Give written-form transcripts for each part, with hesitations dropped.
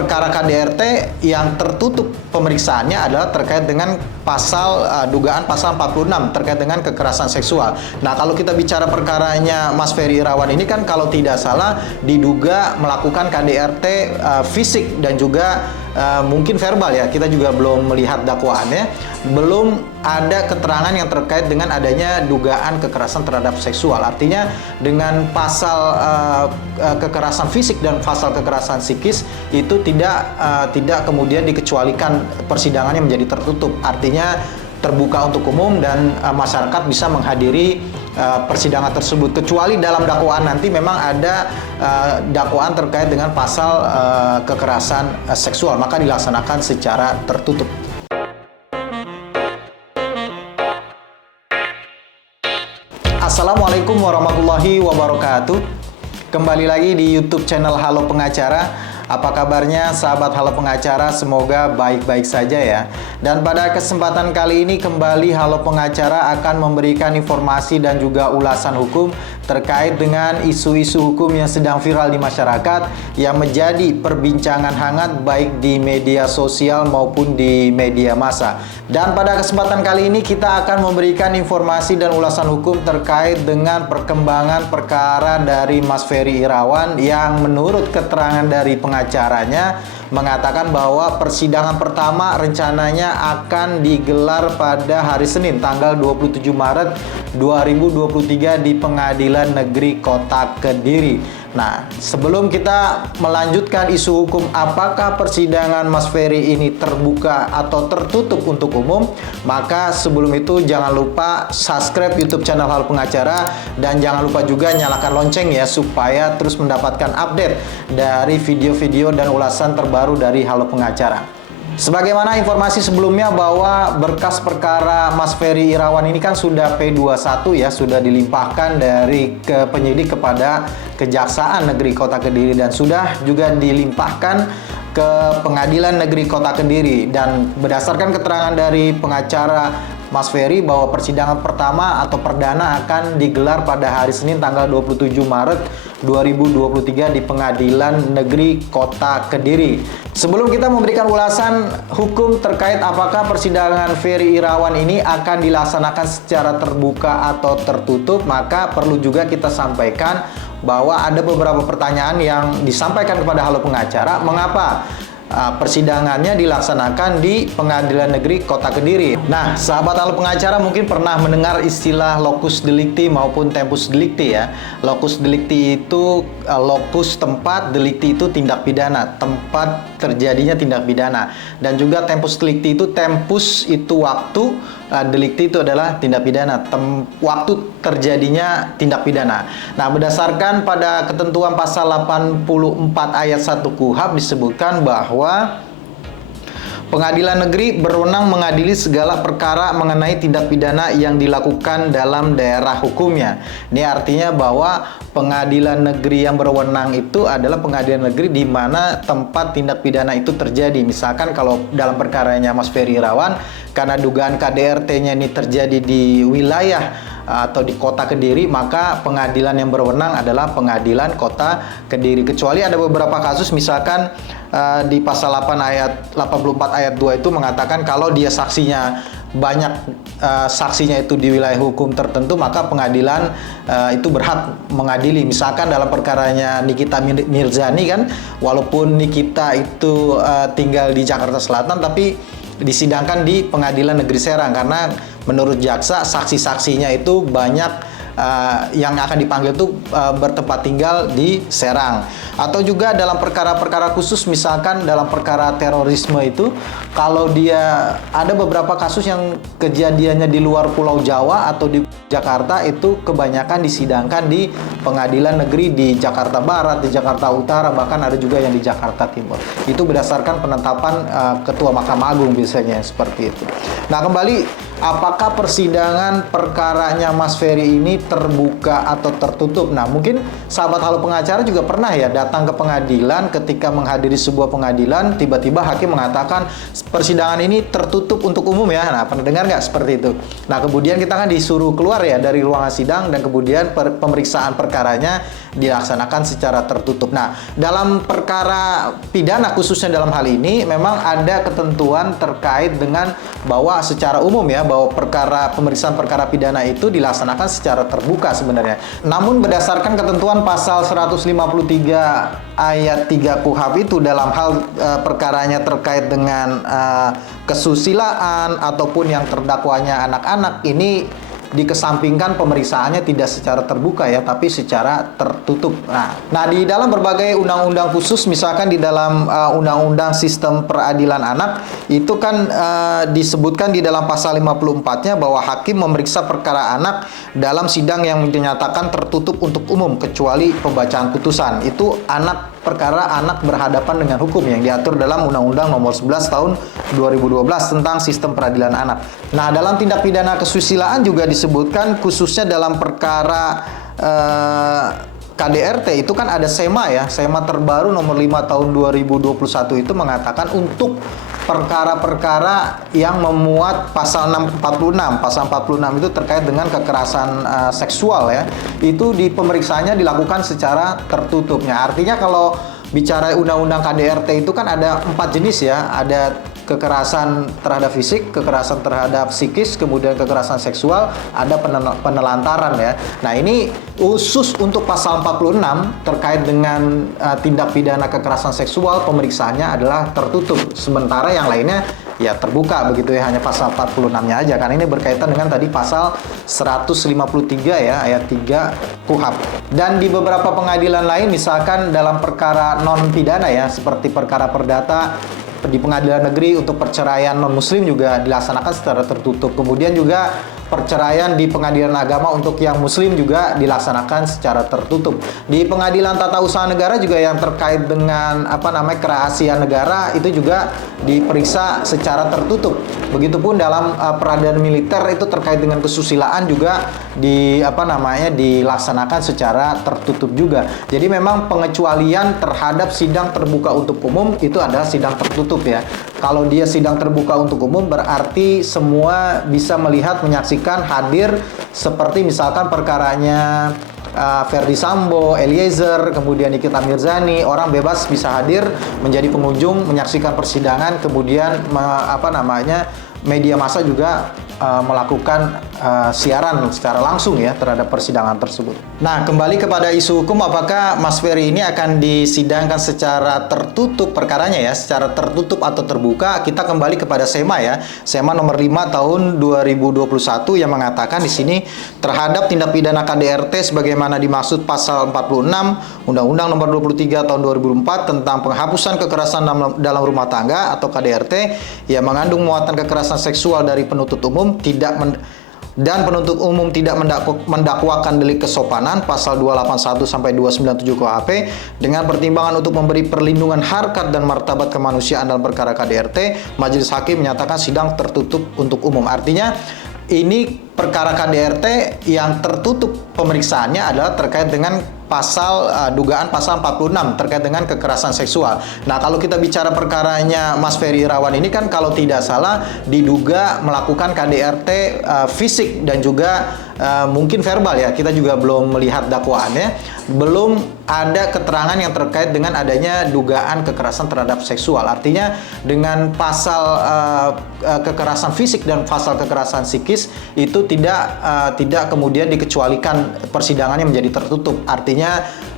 perkara KDRT yang tertutup pemeriksaannya adalah terkait dengan pasal dugaan pasal 46 terkait dengan kekerasan seksual. Nah, kalau kita bicara perkaranya Mas Ferry Irawan ini kan kalau tidak salah diduga melakukan KDRT fisik dan juga mungkin verbal ya. Kita juga belum melihat dakwaannya. Belum ada keterangan yang terkait dengan adanya dugaan kekerasan terhadap seksual. Artinya dengan pasal kekerasan fisik dan pasal kekerasan psikis itu tidak kemudian dikecualikan persidangannya menjadi tertutup. Artinya terbuka untuk umum dan masyarakat bisa menghadiri persidangan tersebut, kecuali dalam dakwaan nanti memang ada dakwaan terkait dengan pasal kekerasan seksual, maka dilaksanakan secara tertutup. Assalamualaikum warahmatullahi wabarakatuh. Kembali lagi di YouTube channel Halo Pengacara. Apa kabarnya sahabat Halo Pengacara? Semoga baik-baik saja ya. Dan pada kesempatan kali ini kembali Halo Pengacara akan memberikan informasi dan juga ulasan hukum terkait dengan isu-isu hukum yang sedang viral di masyarakat yang menjadi perbincangan hangat baik di media sosial maupun di media massa. Dan pada kesempatan kali ini kita akan memberikan informasi dan ulasan hukum terkait dengan perkembangan perkara dari Mas Ferry Irawan yang menurut keterangan dari pengacaranya mengatakan bahwa persidangan pertama rencananya akan digelar pada hari Senin tanggal 27 Maret 2023 di Pengadilan Negeri Kota Kediri. Nah, sebelum kita melanjutkan isu hukum apakah persidangan Mas Ferry ini terbuka atau tertutup untuk umum, maka sebelum itu jangan lupa subscribe YouTube channel Halo Pengacara dan jangan lupa juga nyalakan lonceng ya supaya terus mendapatkan update dari video-video dan ulasan terbaru dari Halo Pengacara. Sebagaimana informasi sebelumnya bahwa berkas perkara Mas Ferry Irawan ini kan sudah P21 ya, sudah dilimpahkan dari penyidik kepada Kejaksaan Negeri Kota Kediri dan sudah juga dilimpahkan ke Pengadilan Negeri Kota Kediri. Dan berdasarkan keterangan dari pengacara Mas Ferry bahwa persidangan pertama atau perdana akan digelar pada hari Senin tanggal 27 Maret 2023 di Pengadilan Negeri Kota Kediri. Sebelum kita memberikan ulasan hukum terkait apakah persidangan Ferry Irawan ini akan dilaksanakan secara terbuka atau tertutup, maka perlu juga kita sampaikan bahwa ada beberapa pertanyaan yang disampaikan kepada Halo Pengacara, mengapa persidangannya dilaksanakan di Pengadilan Negeri Kota Kediri. Nah, sahabat Halo Pengacara mungkin pernah mendengar istilah locus delicti maupun tempus delicti ya. Locus delicti itu lokus tempat, delicti itu tindak pidana, tempat terjadinya tindak pidana. Dan juga tempus delicti itu tempus itu waktu, delicti itu adalah tindak pidana, waktu terjadinya tindak pidana. Nah, berdasarkan pada ketentuan pasal 84 ayat 1 KUHP disebutkan bahwa Pengadilan negeri berwenang mengadili segala perkara mengenai tindak pidana yang dilakukan dalam daerah hukumnya. Ini artinya bahwa pengadilan negeri yang berwenang itu adalah pengadilan negeri di mana tempat tindak pidana itu terjadi. Misalkan kalau dalam perkaranya Mas Ferry Irawan, karena dugaan KDRT-nya ini terjadi di wilayah atau di Kota Kediri, maka pengadilan yang berwenang adalah Pengadilan Kota Kediri. Kecuali ada beberapa kasus, misalkan di pasal 84 ayat 2 itu mengatakan kalau dia saksinya banyak, saksinya itu di wilayah hukum tertentu, maka pengadilan itu berhak mengadili. Misalkan dalam perkaranya Nikita Mirzani kan, walaupun Nikita itu tinggal di Jakarta Selatan tapi disidangkan di Pengadilan Negeri Serang karena menurut jaksa saksi-saksinya itu banyak yang akan dipanggil itu bertempat tinggal di Serang. Atau juga dalam perkara-perkara khusus, misalkan dalam perkara terorisme itu, kalau dia ada beberapa kasus yang kejadiannya di luar Pulau Jawa atau di Jakarta, itu kebanyakan disidangkan di pengadilan negeri di Jakarta Barat, di Jakarta Utara, bahkan ada juga yang di Jakarta Timur. Itu berdasarkan penetapan Ketua Mahkamah Agung biasanya seperti itu. Nah, kembali apakah persidangan perkaranya Mas Ferry ini terbuka atau tertutup? Nah, mungkin sahabat Halo Pengacara juga pernah ya datang ke pengadilan, ketika menghadiri sebuah pengadilan, tiba-tiba hakim mengatakan persidangan ini tertutup untuk umum ya. Nah, pernah dengar nggak seperti itu? Nah, kemudian kita kan disuruh keluar ya dari ruangan sidang, dan kemudian pemeriksaan perkaranya dilaksanakan secara tertutup. Nah, dalam perkara pidana khususnya dalam hal ini memang ada ketentuan terkait dengan bahwa secara umum ya, bahwa pemeriksaan perkara pidana itu dilaksanakan secara terbuka sebenarnya. Namun berdasarkan ketentuan pasal 153 ayat 3 KUHP itu dalam hal perkaranya terkait dengan kesusilaan ataupun yang terdakwanya anak-anak, ini dikesampingkan pemeriksaannya tidak secara terbuka ya, tapi secara tertutup. Nah, di dalam berbagai undang-undang khusus, misalkan di dalam undang-undang sistem peradilan anak, itu kan disebutkan di dalam pasal 54-nya bahwa hakim memeriksa perkara anak dalam sidang yang dinyatakan tertutup untuk umum kecuali pembacaan putusan. Itu perkara anak berhadapan dengan hukum yang diatur dalam Undang-Undang Nomor 11 Tahun 2012 tentang Sistem Peradilan Anak. Nah, dalam tindak pidana kesusilaan juga disebutkan khususnya dalam perkara KDRT itu kan ada SEMA ya, SEMA terbaru nomor 5 tahun 2021 itu mengatakan untuk perkara-perkara yang memuat pasal 646. Pasal 46 itu terkait dengan kekerasan seksual ya. Itu di pemeriksaannya dilakukan secara tertutupnya. Artinya kalau bicara undang-undang KDRT itu kan ada 4 jenis ya. Ada kekerasan terhadap fisik, kekerasan terhadap psikis, kemudian kekerasan seksual, ada penelantaran ya. Nah, ini khusus untuk pasal 46 terkait dengan tindak pidana kekerasan seksual, pemeriksaannya adalah tertutup. Sementara yang lainnya ya terbuka begitu ya, hanya pasal 46-nya aja. Karena ini berkaitan dengan tadi pasal 153 ya, ayat 3 KUHP. Dan di beberapa pengadilan lain, misalkan dalam perkara non pidana ya, seperti perkara perdata di pengadilan negeri untuk perceraian non-muslim juga dilaksanakan secara tertutup. Kemudian juga perceraian di pengadilan agama untuk yang muslim juga dilaksanakan secara tertutup. Di pengadilan tata usaha negara juga yang terkait dengan kerahasiaan negara itu juga diperiksa secara tertutup. Begitupun dalam peradilan militer itu terkait dengan kesusilaan juga dilaksanakan secara tertutup juga. Jadi memang pengecualian terhadap sidang terbuka untuk umum itu adalah sidang tertutup ya. Kalau dia sidang terbuka untuk umum berarti semua bisa melihat, menyaksikan, hadir, seperti misalkan perkaranya Verdi Sambo, Eliezer, kemudian Nikita Mirzani, orang bebas bisa hadir menjadi pengunjung, menyaksikan persidangan, kemudian media massa juga melakukan siaran secara langsung ya terhadap persidangan tersebut. Nah, kembali kepada isu hukum, apakah Mas Ferry ini akan disidangkan secara tertutup perkaranya ya, secara tertutup atau terbuka? Kita kembali kepada SEMA ya, SEMA nomor 5 tahun 2021 yang mengatakan di sini terhadap tindak pidana KDRT sebagaimana dimaksud pasal 46 Undang-Undang Nomor 23 tahun 2004 tentang penghapusan kekerasan dalam rumah tangga atau KDRT yang mengandung muatan kekerasan seksual dari penuntut umum dan penuntut umum tidak mendakwakan delik kesopanan pasal 281 sampai 297 KUHP dengan pertimbangan untuk memberi perlindungan harkat dan martabat kemanusiaan dalam perkara KDRT, majelis hakim menyatakan sidang tertutup untuk umum. Artinya ini perkara KDRT yang tertutup pemeriksaannya adalah terkait dengan dugaan pasal 46 terkait dengan kekerasan seksual. Nah, kalau kita bicara perkaranya Mas Ferry Irawan ini kan kalau tidak salah diduga melakukan KDRT fisik dan juga mungkin verbal ya. Kita juga belum melihat dakwaannya. Belum ada keterangan yang terkait dengan adanya dugaan kekerasan terhadap seksual. Artinya dengan pasal kekerasan fisik dan pasal kekerasan psikis itu tidak kemudian dikecualikan persidangannya menjadi tertutup. Artinya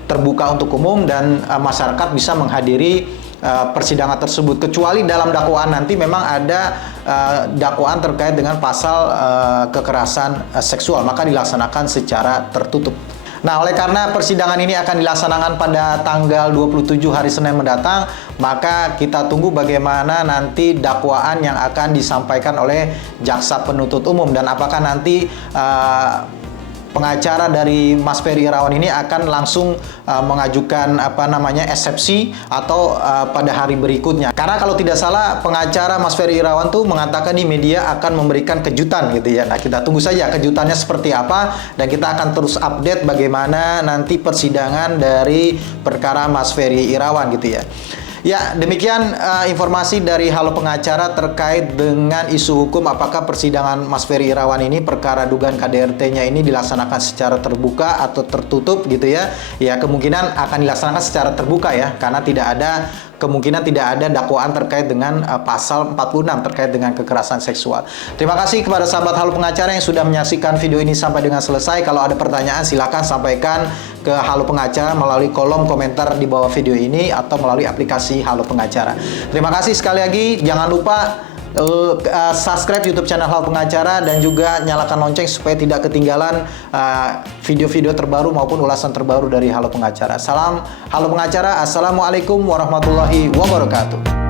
terbuka untuk umum dan masyarakat bisa menghadiri persidangan tersebut, kecuali dalam dakwaan nanti memang ada dakwaan terkait dengan pasal kekerasan seksual, maka dilaksanakan secara tertutup. Nah, oleh karena persidangan ini akan dilaksanakan pada tanggal 27 hari Senin mendatang, maka kita tunggu bagaimana nanti dakwaan yang akan disampaikan oleh jaksa penuntut umum dan apakah nanti pengacara dari Mas Ferry Irawan ini akan langsung mengajukan eksepsi atau pada hari berikutnya. Karena kalau tidak salah pengacara Mas Ferry Irawan tuh mengatakan di media akan memberikan kejutan gitu ya. Nah, kita tunggu saja kejutannya seperti apa dan kita akan terus update bagaimana nanti persidangan dari perkara Mas Ferry Irawan gitu ya. Ya, demikian informasi dari Halo Pengacara terkait dengan isu hukum apakah persidangan Mas Ferry Irawan ini perkara dugaan KDRT-nya ini dilaksanakan secara terbuka atau tertutup gitu ya. Ya, kemungkinan akan dilaksanakan secara terbuka ya, karena kemungkinan tidak ada dakwaan terkait dengan pasal 46 terkait dengan kekerasan seksual. Terima kasih kepada sahabat Halo Pengacara yang sudah menyaksikan video ini sampai dengan selesai. Kalau ada pertanyaan silakan sampaikan ke Halo Pengacara melalui kolom komentar di bawah video ini atau melalui aplikasi Halo Pengacara. Terima kasih sekali lagi. Jangan lupa subscribe YouTube channel Halo Pengacara dan juga nyalakan lonceng supaya tidak ketinggalan video-video terbaru maupun ulasan terbaru dari Halo Pengacara. Salam Halo Pengacara. Assalamualaikum warahmatullahi wabarakatuh.